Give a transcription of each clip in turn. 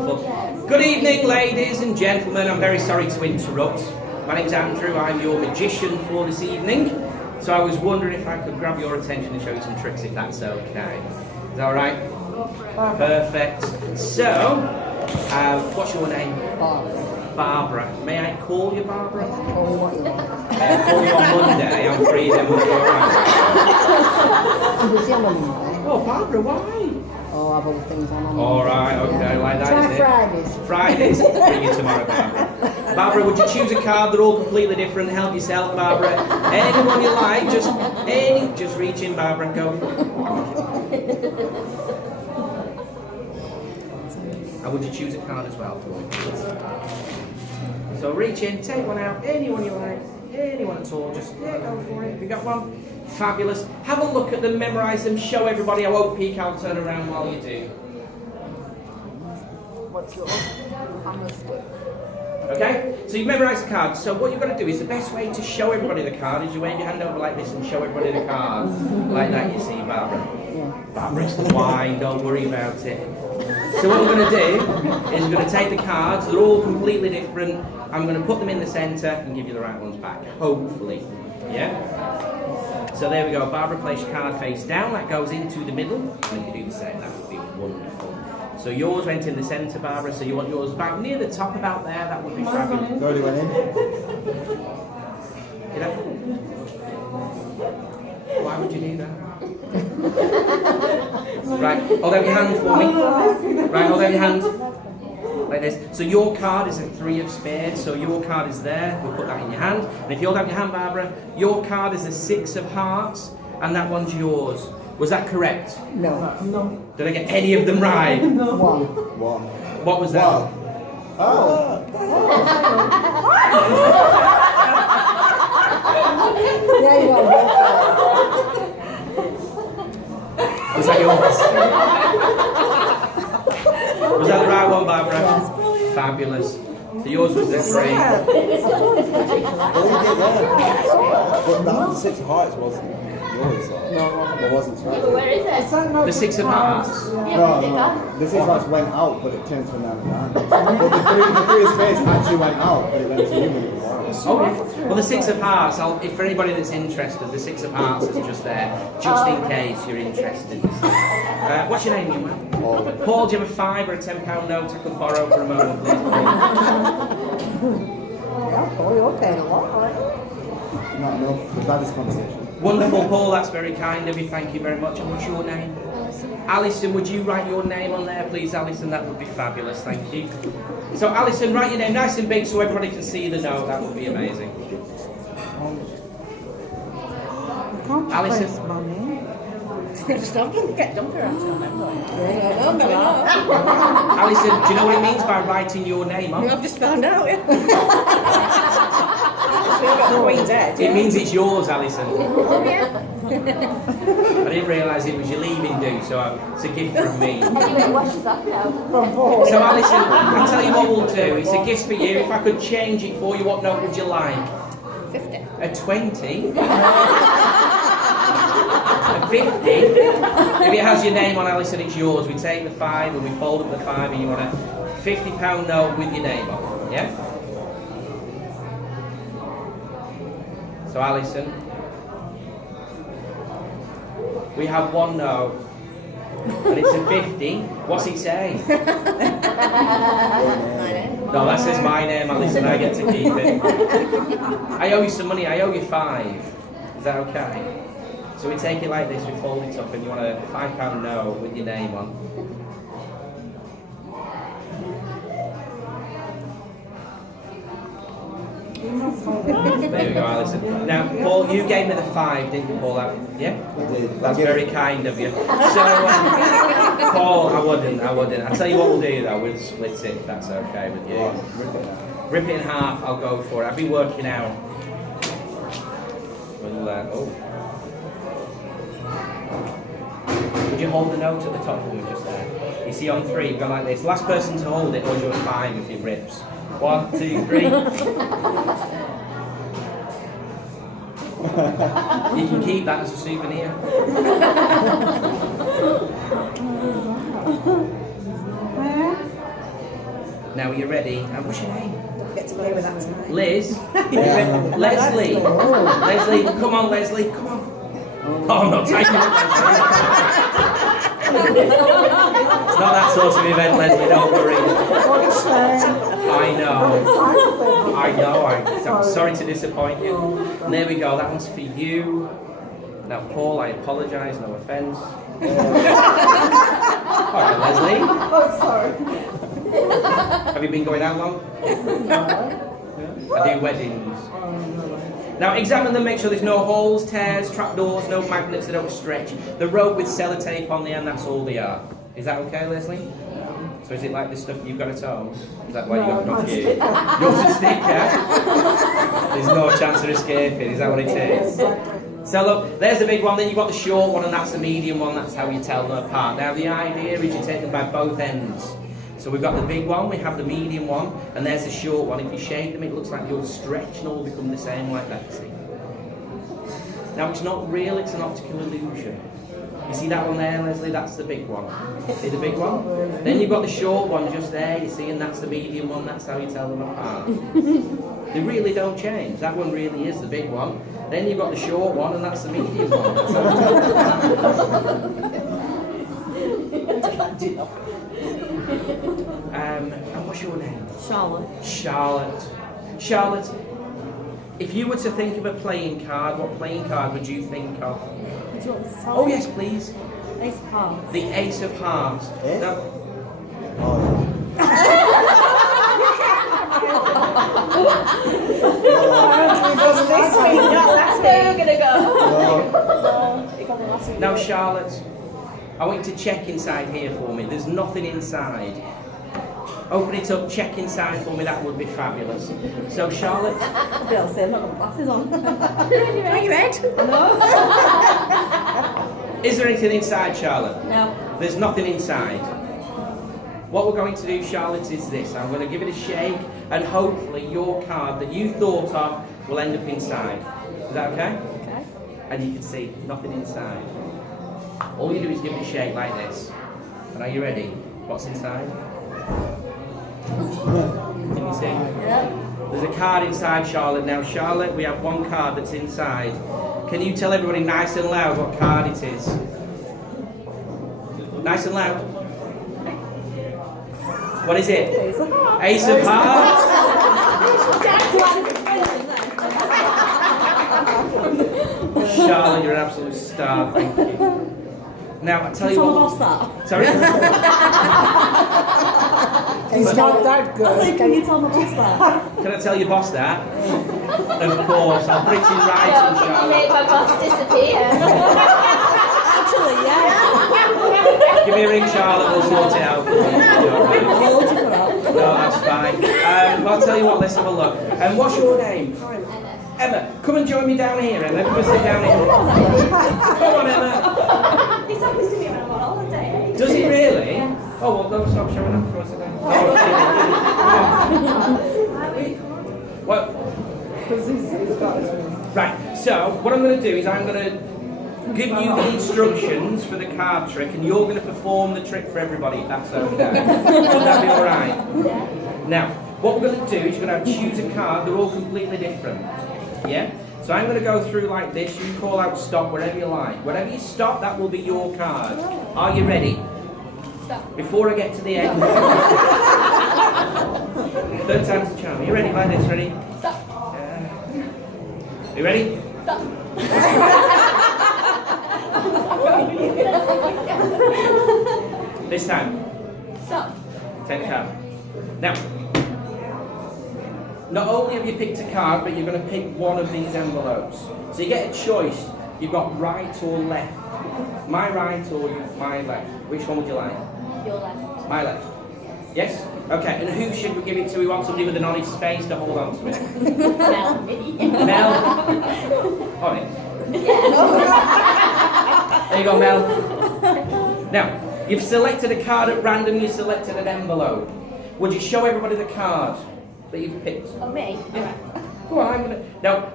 Good evening, ladies and gentlemen. I'm very sorry to interrupt. My name's Andrew. I'm your magician for this evening. So I was wondering if I could grab your attention and show you some tricks, if that's okay. Is that all right? Perfect. So, what's your name? Barbara. May I call you Barbara? Call what you want. Call you on Monday. I'm free then. All right. Busy on Monday. Oh, Barbara, why? Oh, I have other things on Monday. All right, okay, like that. Try is it? Fridays. Fridays. Bring you tomorrow, Barbara. Barbara, would you choose a card? They're all completely different. Help yourself, Barbara. Anyone you like, just reach in, Barbara, and go for it. And would you choose a card as well for me? So reach in, take one out, anyone you like, anyone at all, just go for it. Have you got one? Fabulous. Have a look at them, memorise them, show everybody. I won't peek, I'll turn around while you do. What's yours? Okay, so you've memorised the card. So what you've got to do is the best way to show everybody the card is you wave your hand over like this and show everybody the card. Like that, you see, Barbara. Yeah. Barbara, it's the wine, don't worry about it. So what we're going to do is we're going to take the cards, they're all completely different. I'm going to put them in the centre and give you the right ones back, hopefully. Yeah? So there we go, Barbara, place your card face down, that goes into the middle, and if you do the same, that would be wonderful. So yours went in the centre, Barbara, so you want yours about near the top, about there, that would be fabulous. It already went in. You know? Why would you do that? Right, hold out your hand for me. Right, hold out your hand. Like this. So your card is a 3 of spades, so your card is there. We'll put that in your hand. And if you hold out your hand, Barbara, your card is a 6 of hearts, and that one's yours. Was that correct? No. Did I get any of them right? One. What was that? Wow. Oh. Yeah, you got Was that yours? Was that the right one, Barbara? Yes. Fabulous. So yours was the 3. Well, you did that. But the 6 of hearts wasn't yours. No. It wasn't. Right? Where is it? The 6 of hearts. No. The 6 of hearts went out, but it turned to a 9 of 9. But the 3 of spades actually went out, but it went to you when it was out. Oh, yeah. Well, the 6 of hearts, if for anybody that's interested, the 6 of hearts is just there, just in case you're interested. What's your name, young man? Paul. Paul, do you have a £5 or a £10 note I could borrow for a moment, please? Yeah, Paul, you're paying a lot, aren't you? Not enough. We've had this conversation. Wonderful, Paul, that's very kind of you, thank you very much. And what's your name? Alison, would you write your name on there, please, Alison? That would be fabulous, thank you. So, Alison, write your name nice and big so everybody can see the note, that would be amazing. Alison? Stop getting get done for us, remember? Alison, do you know what it means by writing your name on? I've just found out. We've got the Queen's Head. It means it's yours, Alison. Oh, yeah. I didn't realise it was your leaving do, so it's a gift from me. Anyway, wash us up now. From Paul. So Alison, I'll tell you what we'll do. It's a gift for you. If I could change it for you, what note would you like? 50. A 20? A 50? If it has your name on, Alison, it's yours. We take the 5 and we fold up the 5 and you want a £50 note with your name on. Yeah? So Alison, we have one note. And it's a 50. What's it say? No, that says my name, Alison. I get to keep it. I owe you some money. I owe you 5. Is that okay? So we take it like this. We fold it up, and you want a £5 note with your name on. There we go, Alison. Now, Paul, you gave me the 5, didn't you, Paul? Yeah? I did. That's very kind of you. So, Paul, I wouldn't. I'll tell you what we'll do though, we'll split it if that's okay with you. Rip it in half, I'll go for it. I've been working out. We'll, Would you hold the note at the top for me just there? You see on 3, you go like this. Last person to hold it owes you a 5 if it rips. 1, 2, 3. You can keep that as a souvenir. Now, are you ready? And what's your name? Get to play with that tonight. Liz? Leslie? Leslie, come on, Leslie, come on. Oh, no, take it up, Leslie. It's not that sort of event, Leslie, don't worry. What a shame. I know. Excited. I know, I'm sorry to disappoint you. And there we go, that one's for you. Now, Paul, I apologise, no offence. Alright, Leslie. Oh, sorry. Have you been going out long? No. I do weddings. Now examine them, make sure there's no holes, tears, trapdoors, no magnets, they don't stretch. The rope with sellotape on the end, that's all they are. Is that okay, Leslie? So is it like the stuff you've got at home? Is that why you got knocked here? Yours is sticker? There's no chance of escaping, is that what it is? So look, there's the big one, then you've got the short one and that's the medium one, that's how you tell them apart. Now the idea is you take them by both ends. So we've got the big one, we have the medium one, and there's the short one. If you shake them, it looks like you'll stretch and all become the same like that, see? Now it's not real, it's an optical illusion. You see that one there, Leslie? That's the big one. See the big one? Then you've got the short one just there, you see, and that's the medium one, that's how you tell them apart. They really don't change. That one really is the big one. Then you've got the short one, and that's the medium one. That's how you tell them apart. And what's your name? Charlotte. Charlotte. Charlotte, if you were to think of a playing card, what playing card would you think of? Do you want me to tell Oh you? yes, please. Ace of Hearts. The Ace of Hearts. Eh? Now, This week, not last week. We're gonna go. It got me last week. now, Charlotte, I want you to check inside here for me. There's nothing inside. Open it up, check inside for me, that would be fabulous. So, Charlotte, Bill said, I've not got glasses on. Are you red? No. is there anything inside, Charlotte? No. There's nothing inside. What we're going to do, Charlotte, is this. I'm going to give it a shake, and hopefully your card that you thought of will end up inside. Is that okay? Okay. And you can see nothing inside. All you do is give it a shake like this. And are you ready? What's inside? Can you see? Yeah. There's a card inside, Charlotte. Now, Charlotte, we have one card that's inside. Can you tell everybody nice and loud what card it is? Nice and loud. What is it? Ace of Hearts. Ace of Hearts. Charlotte, you're an absolute star. Thank you. Now, I tell you Tell the what. boss that. Sorry? It's not that I good. said, can you tell the boss that? Can I tell your boss that? Of course, I'll put it in writing, You made Charlotte. my boss disappear. Actually, yeah. Give me a ring, Charlotte, we'll sort it out. You're all right. I'll hold you for that. No, that's fine. Well, I'll tell you what, let's have a look. What's your name? Emma, come and join me down here, Emma. Come and sit down here. Come on, Emma. He's happens to be on holiday. Does he really? Oh, well, don't stop showing up for us then. What? Right, so what I'm going to do is I'm going to give you the instructions for the card trick, and you're going to perform the trick for everybody, if that's okay. Would that be alright? Now, what we're going to do is you're going to choose a card, they're all completely different. Yeah? So I'm going to go through like this, you call out stop wherever you like. Whenever you stop, that will be your card. Are you ready? Stop. Before I get to the end. Third time's the charm. Are you ready like this? Ready? Stop. You ready? Stop. This time. Stop. Take the card. Now, not only have you picked a card, but you're going to pick one of these envelopes. So you get a choice. You've got right or left. My right or my left. Which one would you like? Your left. My left. Yes? Okay, and who should we give it to? We want somebody with an honest face to hold on to it. Mel. Me. Mel? Honest. There you go, Mel. Now, you've selected a card at random, you selected an envelope. Would you show everybody the card that you've picked? Oh, me? Yeah. Alright. Go on,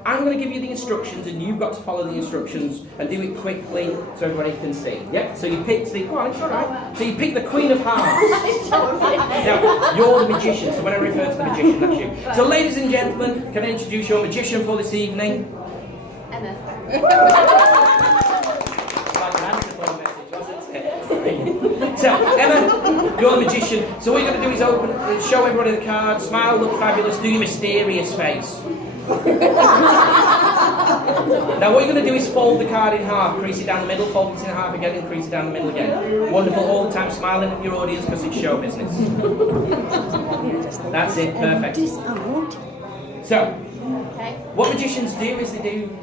I'm gonna give you the instructions, and you've got to follow the instructions and do it quickly so everybody can see. Yeah. So you pick the. Go on, it's all right. So you pick the Queen of Hearts. Now you're the magician. So when I refer to the magician, that's you. So ladies and gentlemen, can I introduce your magician for this evening? Emma. So, Emma, you're the magician. So what you're going to do is show everybody the card, smile, look fabulous, do your mysterious face. Now what you're going to do is fold the card in half, crease it down the middle, fold it in half again and crease it down the middle again. Wonderful, all the time smiling at your audience because it's show business. That's it, perfect. So, Okay. what magicians do is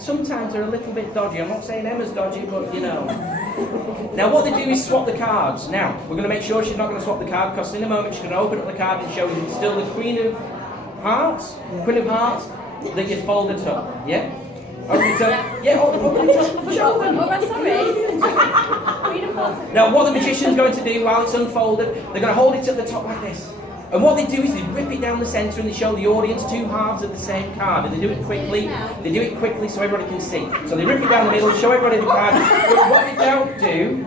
sometimes they're a little bit dodgy. I'm not saying Emma's dodgy, but you know. Now what they do is swap the cards. Now, we're going to make sure she's not going to swap the card because in a moment she's going to open up the card and show you it's still the Queen of Hearts, that you folded up. Yeah? Okay, so, yeah, open it up. Show them. Oh, sorry. Queen of Hearts. Now what the magician's going to do while it's unfolded, they're going to hold it at the top like this. And what they do is they rip it down the centre and they show the audience two halves of the same card. And they do it quickly. They do it quickly so everybody can see. So they rip it down the middle, show everybody the card. But what they don't do,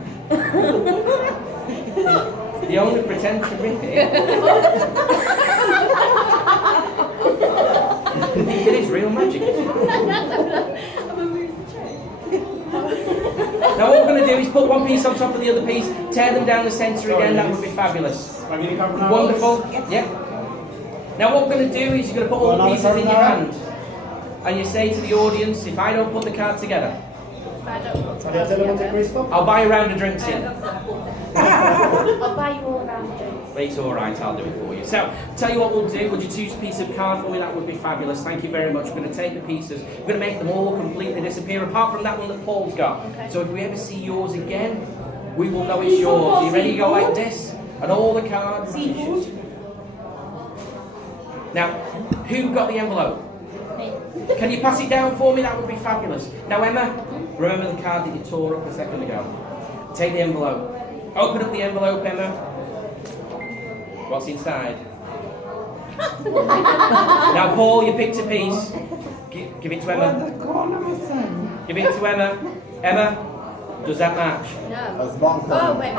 they only pretend to rip it. It is real magic. Now what we're going to do is put one piece on top of the other piece, tear them down the centre again, that would be fabulous. Wonderful, yeah. Now what we're going to do is you're going to put all the pieces in your hand. And you say to the audience, if I don't put the card together, I'll buy a round of drinks in. I'll buy you all around drinks. It's alright, I'll do it for you. So, tell you what we'll do, would you choose a piece of card for me? That would be fabulous, thank you very much. We're going to take the pieces, we're going to make them all completely disappear, apart from that one that Paul's got. Okay. So if we ever see yours again, we will know it's yours. Are you ready to go like this? And all the cards. Now, who got the envelope? Me. Can you pass it down for me? That would be fabulous. Now Emma, remember the card that you tore up a second ago. Take the envelope. Open up the envelope, Emma. What's inside? Now Paul, you picked a piece. Give it to Emma. Give it to Emma. Emma, does that match? No. That's bottom Oh, corner. wait.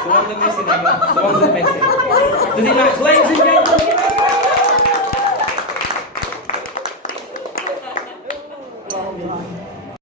The ones that are missing, Emma. The ones that are missing. Does it match? Ladies and gentlemen,